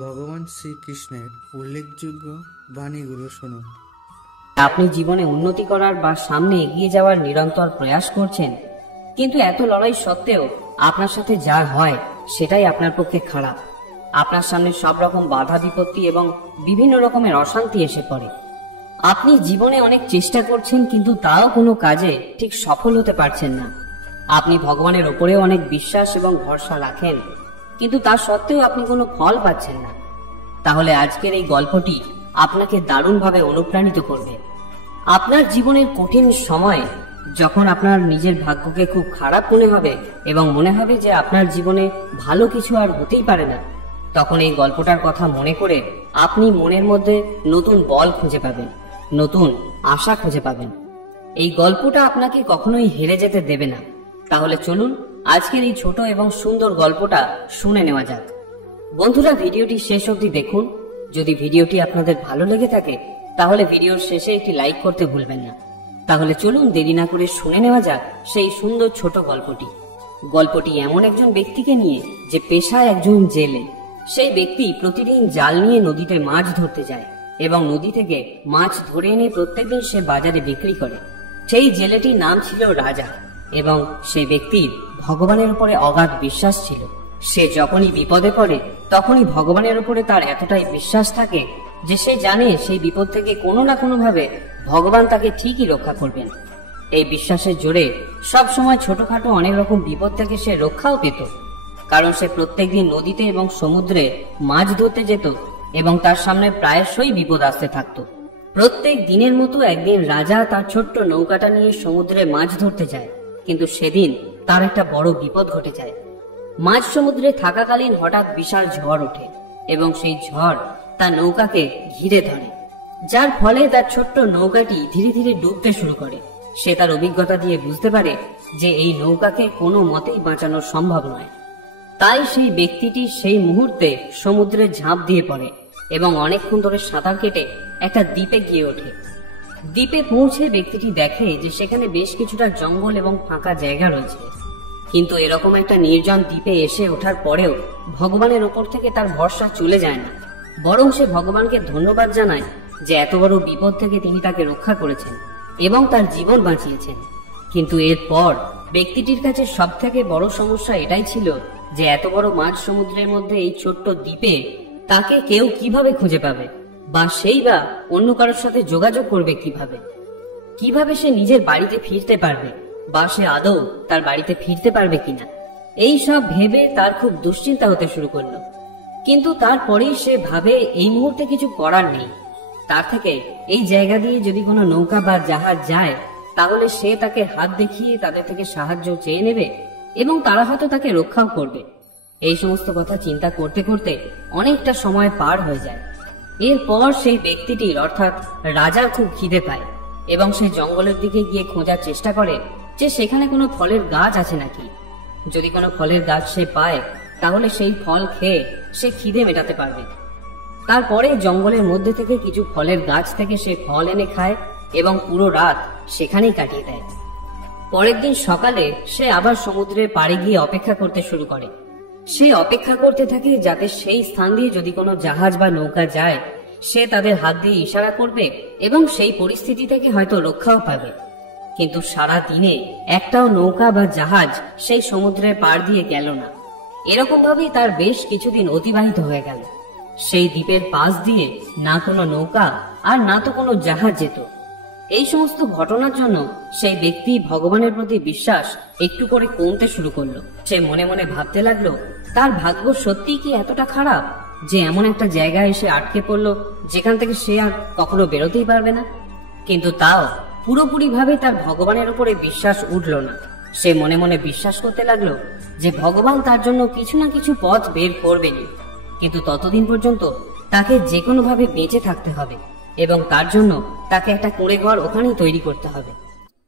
ভগবান শ্রীকৃষ্ণের উল্লেখযোগ্য বাণীগুলো শুনুন। আপনি জীবনে উন্নতি করার বা সামনে এগিয়ে যাওয়ার নিরন্তর প্রয়াস করছেন, কিন্তু এত লড়াই সত্ত্বেও আপনার সাথে যা হয় সেটাই আপনার পক্ষে খারাপ। আপনার সামনে সব রকম বাধা বিপত্তি এবং বিভিন্ন রকমের অশান্তি এসে পড়ে। আপনি জীবনে অনেক চেষ্টা করছেন, কিন্তু তাও কোনো কাজে ঠিক সফল হতে পারছেন না। আপনি ভগবানের ওপরেও অনেক বিশ্বাস এবং ভরসা রাখেন, কিন্তু তা সত্ত্বেও আপনি কোনো ফল পাচ্ছেন না। তাহলে আজকের এই গল্পটি আপনাকে দারুণভাবে অনুপ্রাণিত করবে। আপনার জীবনের কঠিন সময়, যখন আপনার নিজের ভাগ্যকে খুব খারাপ মনে হবে এবং মনে হবে যে আপনার জীবনে ভালো কিছু আর হতেই পারে না, তখন এই গল্পটার কথা মনে করে আপনি মনের মধ্যে নতুন বল খুঁজে পাবেন, নতুন আশা খুঁজে পাবেন। এই গল্পটা আপনাকে কখনোই হেরে যেতে দেবে না। তাহলে চলুন আজকের এই ছোট এবং সুন্দর গল্পটা শুনে নেওয়া যাক। বন্ধুরা, ভিডিওটি শেষ অবধি দেখুন। যদি ভিডিওটি আপনাদের ভালো লেগে থাকে তাহলে ভিডিওর শেষে একটি লাইক করতে ভুলবেন না। তাহলে চলুন দেরি না করে শুনে নেওয়া যাক সেই সুন্দর ছোট গল্পটি। গল্পটি এমন একজন ব্যক্তিকে নিয়ে যে পেশায় একজন জেলে। সেই ব্যক্তি প্রতিদিন জাল নিয়ে নদীতে মাছ ধরতে যায় এবং নদী থেকে মাছ ধরে এনে প্রত্যেকদিন সে বাজারে বিক্রি করে। সেই জেলেটির নাম ছিল রাজা এবং সেই ব্যক্তির ভগবানের উপরে অগাধ বিশ্বাস ছিল। সে যখনই বিপদে পড়ে তখনই ভগবানের উপরে তার এতটাই বিশ্বাস থাকে যে সে জানে সেই বিপদ থেকে কোনো না কোনো ভাবে ভগবান তাকে ঠিকই রক্ষা করবেন। এই বিশ্বাসের জোরে সব সময় ছোটখাটো অনেক রকম বিপদ থেকে সে রক্ষাও পেত, কারণ সে প্রত্যেকদিন নদীতে এবং সমুদ্রে মাছ ধরতে যেত এবং তার সামনে প্রায়শই বিপদ আসতে থাকত। প্রত্যেক দিনের মতো একদিন রাজা তার ছোট্ট নৌকাটা নিয়ে সমুদ্রে মাছ ধরতে যায়, কিন্তু সেদিন তার একটা বড় বিপদ ঘটে যায়। মাঝ সমুদ্রে থাকাকালীন হঠাৎ বিশাল ঝড় ওঠে এবং সেই ঝড় তার নৌকাকে ঘিরে ধরে, যার ফলে তার ছোট্ট নৌকাটি ধীরে ধীরে ডুবতে শুরু করে। সে তার অভিজ্ঞতা দিয়ে বুঝতে পারে যে এই নৌকাকে কোনো মতেই বাঁচানো সম্ভব নয়। তাই সেই ব্যক্তিটি সেই মুহূর্তে সমুদ্রে ঝাঁপ দিয়ে পড়ে এবং অনেকক্ষণ ধরে সাঁতার কেটে একটা দ্বীপে গিয়ে ওঠে। দ্বীপে পৌঁছে ব্যক্তিটি দেখে যে সেখানে বেশ কিছুটা জঙ্গল এবং ফাঁকা জায়গা রয়েছে, কিন্তু এরকম একটা নির্জন দ্বীপে এসে ওঠার পরেও ভগবানের ওপর থেকে তার ভরসা চলে যায় না, বরং সে ভগবানকে ধন্যবাদ জানায় যে এত বড় বিপদ থেকে তিনি তাকে রক্ষা করেছেন এবং তার জীবন বাঁচিয়েছেন। কিন্তু এরপর ব্যক্তিটির কাছে সব থেকে বড় সমস্যা এটাই ছিল যে এত বড় মাঝ সমুদ্রের মধ্যে এই ছোট্ট দ্বীপে তাকে কেউ কিভাবে খুঁজে পাবে, বা সেই বা অন্য কারোর সাথে যোগাযোগ করবে কিভাবে, কিভাবে সে নিজের বাড়িতে ফিরতে পারবে, বা সে আদৌ তার বাড়িতে ফিরতে পারবে কিনা। এই সব ভেবে তার খুব দুশ্চিন্তা হতে শুরু করলো। কিন্তু তারপরেই সে ভাবে এই মুহূর্তে কিছু করার নেই। তার থেকে এই জায়গা দিয়ে যদি কোনো নৌকা বা জাহাজ যায় তাহলে সে তাকে হাত দেখিয়ে তাদের থেকে সাহায্য চেয়ে নেবে এবং তারা হয়তো তাকে রক্ষাও করবে। এই সমস্ত কথা চিন্তা করতে করতে অনেকটা সময় পার হয়ে যায়। এরপর সেই ব্যক্তিটির অর্থাৎ রাজার খুব খিদে পায় এবং সে জঙ্গলের দিকে গিয়ে খোঁজার চেষ্টা করে যে সেখানে কোনো ফলের গাছ আছে নাকি। যদি কোনো ফলের গাছ সে পায় তাহলে সেই ফল খেয়ে সে খিদে মেটাতে পারবে। তারপরে জঙ্গলের মধ্যে থেকে কিছু ফলের গাছ থেকে সে ফল এনে খায় এবং পুরো রাত সেখানেই কাটিয়ে দেয়। পরের দিন সকালে সে আবার সমুদ্রের পাড়ে গিয়ে অপেক্ষা করতে শুরু করে। সে অপেক্ষা করতে থাকে যাতে সেই স্থান দিয়ে যদি কোনো জাহাজ বা নৌকা যায় সে তাদের হাত দিয়ে ইশারা করবে এবং সেই পরিস্থিতি থেকে হয়তো রক্ষাও পাবে। কিন্তু সারা দিনে একটাও নৌকা বা জাহাজ সেই সমুদ্রের পাড় দিয়ে গেল না। এরকম ভাবেই তার বেশ কিছুদিন অতিবাহিত হয়ে গেল। সেই দ্বীপের পাশ দিয়ে না কোনো নৌকা আর না তো কোনো জাহাজ যেত। এই সমস্ত ঘটনার জন্য সেই ব্যক্তি ভগবানের প্রতি বিশ্বাস একটু করে কমতে শুরু করলো। সে মনে মনে ভাবতে লাগলো তার ভাগ্য সত্যিই কি এতটা খারাপ যে এমন একটা জায়গায় এসে আটকে পড়লো যেখান থেকে সে আর কখনো বেরোতেই পারবে না। কিন্তু তাও পুরোপুরি ভাবে তার ভগবানের উপরে বিশ্বাস উঠল না। সে মনে মনে বিশ্বাস করতে লাগলো যে ভগবান তার জন্য কিছু না কিছু পথ বের করবেনই, কিন্তু ততদিন পর্যন্ত তাকে যে কোনো ভাবে বেঁচে থাকতে হবে এবং তার জন্য তাকে একটা কুঁড়ে ঘর ওখানেই তৈরি করতে হবে।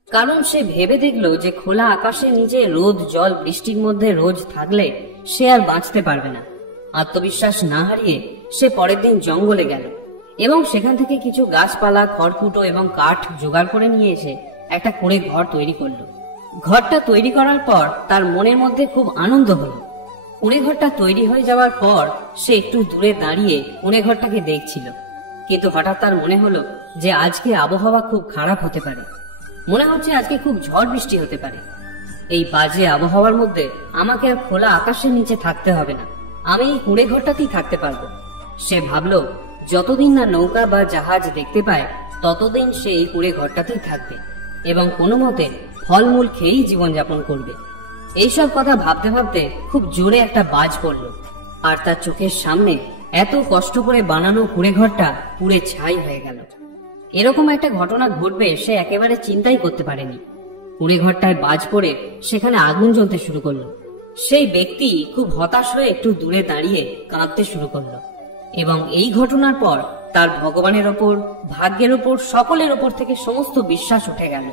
কারণ সে ভেবে দেখলো যে খোলা আকাশের নিচে রোদ জল বৃষ্টির মধ্যে রোজ থাকলে সে আর বাঁচতে পারবে না। আত্মবিশ্বাস না হারিয়ে সে পরের দিন জঙ্গলে গেল এবং সেখান থেকে কিছু গাছপালা, খড়কুটো এবং কাঠ জোগাড় করে নিয়ে এসে একটা কুঁড়ে ঘর তৈরি করলো। ঘরটা তৈরি করার পর তার মনের মধ্যে খুব আনন্দ হলো। কুঁড়ে ঘরটা তৈরি হয়ে যাওয়ার পর সে একটু দূরে দাঁড়িয়ে কুঁড়ে ঘরটাকে দেখছিল। কিন্তু হঠাৎ তার মনে হলো যে আজকে আবহাওয়া খুব খারাপ হতে পারে। মনে হচ্ছে আজকে খুব ঝড় বৃষ্টি হতে পারে। এই বাজে আবহাওয়ার মধ্যে আমাকে আর খোলা আকাশের নিচে থাকতে হবে না, আমি এই কুঁড়ে ঘরটাতেই থাকতে পারবো। সে ভাবলো যতদিন না নৌকা বা জাহাজ দেখতে পায় ততদিন সে এই কুঁড়ে ঘরটাতেই থাকবে এবং কোনো মতে ফলমূল খেয়েই জীবনযাপন করবে। এইসব কথা ভাবতে ভাবতে খুব জোরে একটা বাজ পড়ল, আর তার চোখের সামনে এত কষ্ট করে বানানো কুঁড়ে ঘরটা পুড়ে ছাই হয়ে গেল। এরকম একটা ঘটনা ঘটবে সে একেবারে চিন্তাই করতে পারেনি। কুঁড়ে ঘরটায় বাজ পড়ে সেখানে আগুন জ্বলতে শুরু করলো। সেই ব্যক্তি খুব হতাশ হয়ে একটু দূরে দাঁড়িয়ে কাঁদতে শুরু করলো এবং এই ঘটনার পর তার ভগবানের ওপর, ভাগ্যের ওপর, সকলের ওপর থেকে সমস্ত বিশ্বাস উঠে গেল।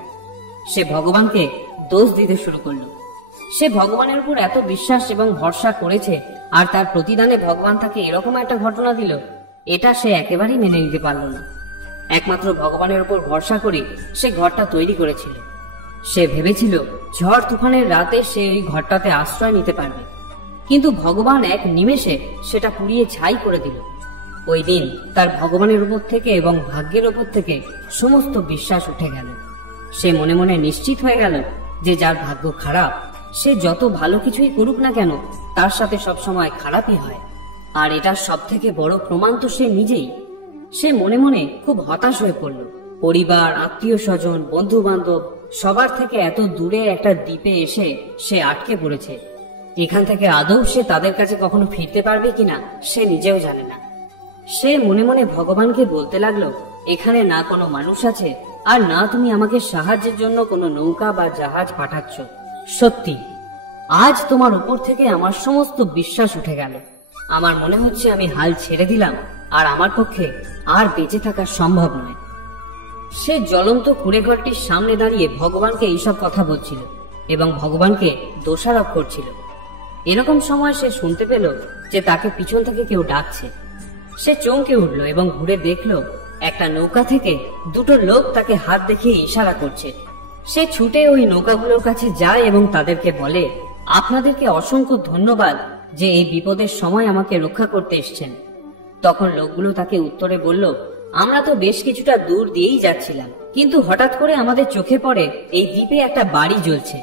সে ভগবানকে দোষ দিতে শুরু করলো। সে ভগবানের উপর এত বিশ্বাস এবং ভরসা করেছে, আর তার প্রতিদানে ভগবান তাকে এরকম একটা ঘটনা দিল, এটা সে একেবারেই মেনে নিতে পারল না। একমাত্র ভগবানের উপর ভরসা করে সে ঘরটা তৈরি করেছিল। সে ভেবেছিল ঝড় তুফানের রাতে সে ওই ঘরটাতে আশ্রয় নিতে পারবে, কিন্তু ভগবান এক নিমেষে সেটা পুড়িয়ে ছাই করে দিল। ওই দিন তার ভগবানের উপর থেকে এবং ভাগ্যের উপর থেকে সমস্ত বিশ্বাস উঠে গেল। সে মনে মনে নিশ্চিত হয়ে গেল যে যার ভাগ্য খারাপ সে যত ভালো কিছুই করুক না কেন তার সাথে সবসময় খারাপই হয়। আর এটার সব থেকে বড় প্রমাণ তো সে নিজেই। সে মনে মনে খুব হতাশ হয়ে পড়ল। পরিবার, আত্মীয় স্বজন, বন্ধু বান্ধব সবার থেকে এত দূরে একটা দ্বীপে এসে সে আটকে পড়েছে। এখান থেকে আদৌ সে তাদের কাছে কখনো ফিরতে পারবে কিনা সে নিজেও জানে না। সে মনে মনে ভগবানকে বলতে লাগলো, এখানে না কোনো মানুষ আছে আর না তুমি আমাকে সাহায্যের জন্য কোনো নৌকা বা জাহাজ পাঠাচ্ছ। সত্যি আজ তোমার উপর থেকে আমার সমস্ত বিশ্বাস উঠে গেল। আমার মনে হচ্ছে আমি হাল ছেড়ে দিলাম আর আমার পক্ষে আর বেঁচে থাকা সম্ভব নয়। সে জ্বলন্ত কুঁড়ে ঘরটির সামনে দাঁড়িয়ে ভগবানকে এইসব কথা বলছিল এবং ভগবানকে দোষারোপ করছিল। এরকম সময় সে শুনতে পেল যে তাকে পিছন থেকে কেউ ডাকছে। সে চমকে উঠল এবং ঘুরে দেখল একটা নৌকা থেকে দুটো লোক তাকে হাত দেখিয়ে ইশারা করছে। সে ছুটে ওই নৌকাগুলোর কাছে যায় এবং তাদেরকে বলে, আপনাদেরকে অসংখ্য ধন্যবাদ যে এই বিপদের সময় আমাকে রক্ষা করতে এসেছেন। তখন লোকগুলো তাকে উত্তরে বলল, আমরা তো বেশ কিছুটা দূর দিয়েই যাচ্ছিলাম, কিন্তু হঠাৎ করে আমাদের চোখে পড়ে এই দ্বীপে একটা বাড়ি জ্বলছে।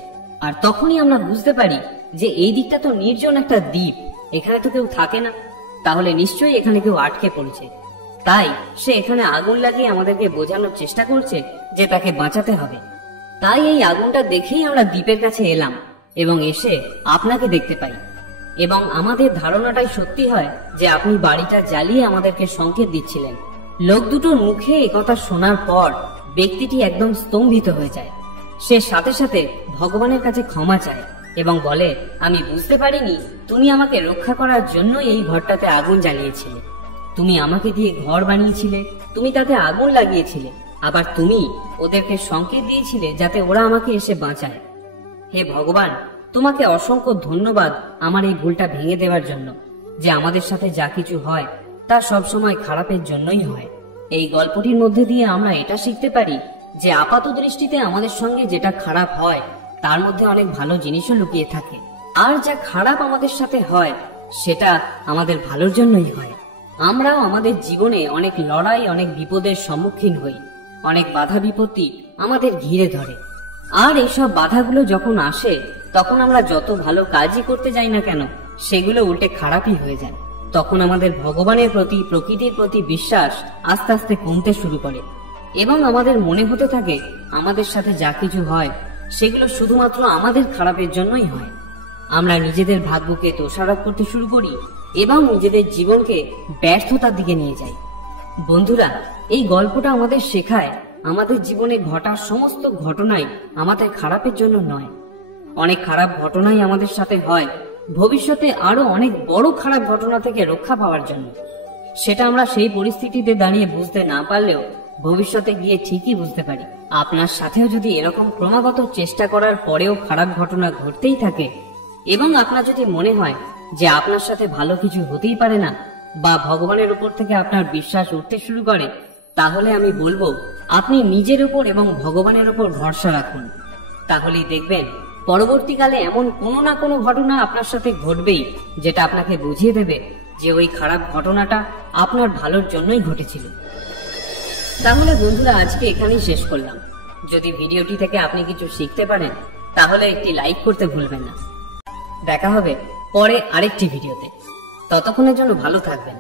আর তখনই আমরা বুঝতে পারি যে এই দিকটা তো নির্জন একটা দ্বীপ, এখানে তো কেউ থাকে না, তাহলে নিশ্চয়ই এখানে কেউ আটকে পড়েছে। তাই সে এখানে আগুন লাগিয়ে আমাদেরকে বোঝানোর চেষ্টা করছে যে তাকে বাঁচাতে হবে। তাই এই আগুনটা দেখেই আমরা দ্বীপের কাছে এলাম এবং এসে আপনাকে দেখতে পাই, এবং আমাদের ধারণাটাই সত্যি হয় যে আপনি বাড়িটা জ্বালিয়ে আমাদেরকে সংকেত দিচ্ছিলেন। লোক দুটোর মুখে একথা শোনার পর ব্যক্তিটি একদম স্তম্ভিত হয়ে যায়। সে সাথে সাথে ভগবানের কাছে ক্ষমা চায় এবং বলে, আমি বুঝতে পারিনি তুমি আমাকে রক্ষা করার জন্য এই ঘরটাতে আগুন জ্বালিয়েছিলে। তুমি আমাকে দিয়ে ঘর বানিয়েছিলে, তুমি তাতে আগুন লাগিয়েছিলে, আবার তুমি ওদেরকে সংকেত দিয়েছিলে যাতে ওরা আমাকে এসে বাঁচায়। হে ভগবান, তোমাকে অসংখ্য ধন্যবাদ আমার এই ভুলটা ভেঙে দেওয়ার জন্য, যে আমাদের সাথে যা কিছু হয় তা সবসময় খারাপের জন্যই হয়। এই গল্পটির মধ্যে দিয়ে আমরা এটা শিখতে পারি যে আপাত দৃষ্টিতে আমাদের সঙ্গে যেটা খারাপ হয় তার মধ্যে অনেক ভালো জিনিসও লুকিয়ে থাকে, আর যা খারাপ আমাদের সাথে হয় সেটা আমাদের ভালোর জন্যই হয়। আমরাও আমাদের জীবনে অনেক লড়াই, অনেক বিপদের সম্মুখীন হই, অনেক বাধা বিপত্তি আমাদের ঘিরে ধরে। আর এইসব বাধাগুলো যখন আসে তখন আমরা যত ভালো কাজই করতে যাই না কেন সেগুলো উল্টে খারাপই হয়ে যায়। তখন আমাদের ভগবানের প্রতি, প্রকৃতির প্রতি বিশ্বাস আস্তে আস্তে কমতে শুরু করে এবং আমাদের মনে হতে থাকে আমাদের সাথে যা কিছু হয় সেগুলো শুধুমাত্র আমাদের খারাপের জন্যই হয়। আমরা নিজেদের ভাগ্যকে দোষারোপ করতে শুরু করি এবং নিজেদের জীবনকে ব্যর্থতার দিকে নিয়ে যাই। বন্ধুরা, এই গল্পটা আমাদের শেখায় আমাদের জীবনে ঘটা সমস্ত ঘটনাই আমাদের খারাপের জন্য নয়। অনেক খারাপ ঘটনাই আমাদের সাথে হয় ভবিষ্যতে আরো অনেক বড় খারাপ ঘটনা থেকে রক্ষা পাওয়ার জন্য। সেটা আমরা সেই পরিস্থিতিতে দাঁড়িয়ে বুঝতে না পারলেও ভবিষ্যতে গিয়ে ঠিকই বুঝতে পারি। আপনার সাথেও যদি এরকম ক্রমাগত চেষ্টা করার পরেও খারাপ ঘটনা ঘটতেই থাকে এবং আপনার যদি মনে হয় যে আপনার সাথে ভালো কিছু হতেই পারে না বা ভগবানের উপর থেকে আপনার বিশ্বাস উঠতে শুরু করে, তাহলে আমি বলবো আপনি নিজের উপর এবং ভগবানের উপর ভরসা রাখুন। তাহলেই দেখবেন পরবর্তীকালে এমন কোনো না কোনো ঘটনা আপনার সাথে ঘটবেই, যেটা আপনাকে বুঝিয়ে দেবে যে ওই খারাপ ঘটনাটা আপনার ভালোর জন্যই ঘটেছিল। তাহলে বন্ধুরা, আজকে এখানেই শেষ করলাম। যদি ভিডিওটি থেকে আপনি কিছু শিখতে পারেন তাহলে একটি লাইক করতে ভুলবেন না। দেখা হবে পরে আরেকটি ভিডিওতে। ততক্ষণের জন্য ভালো থাকবেন।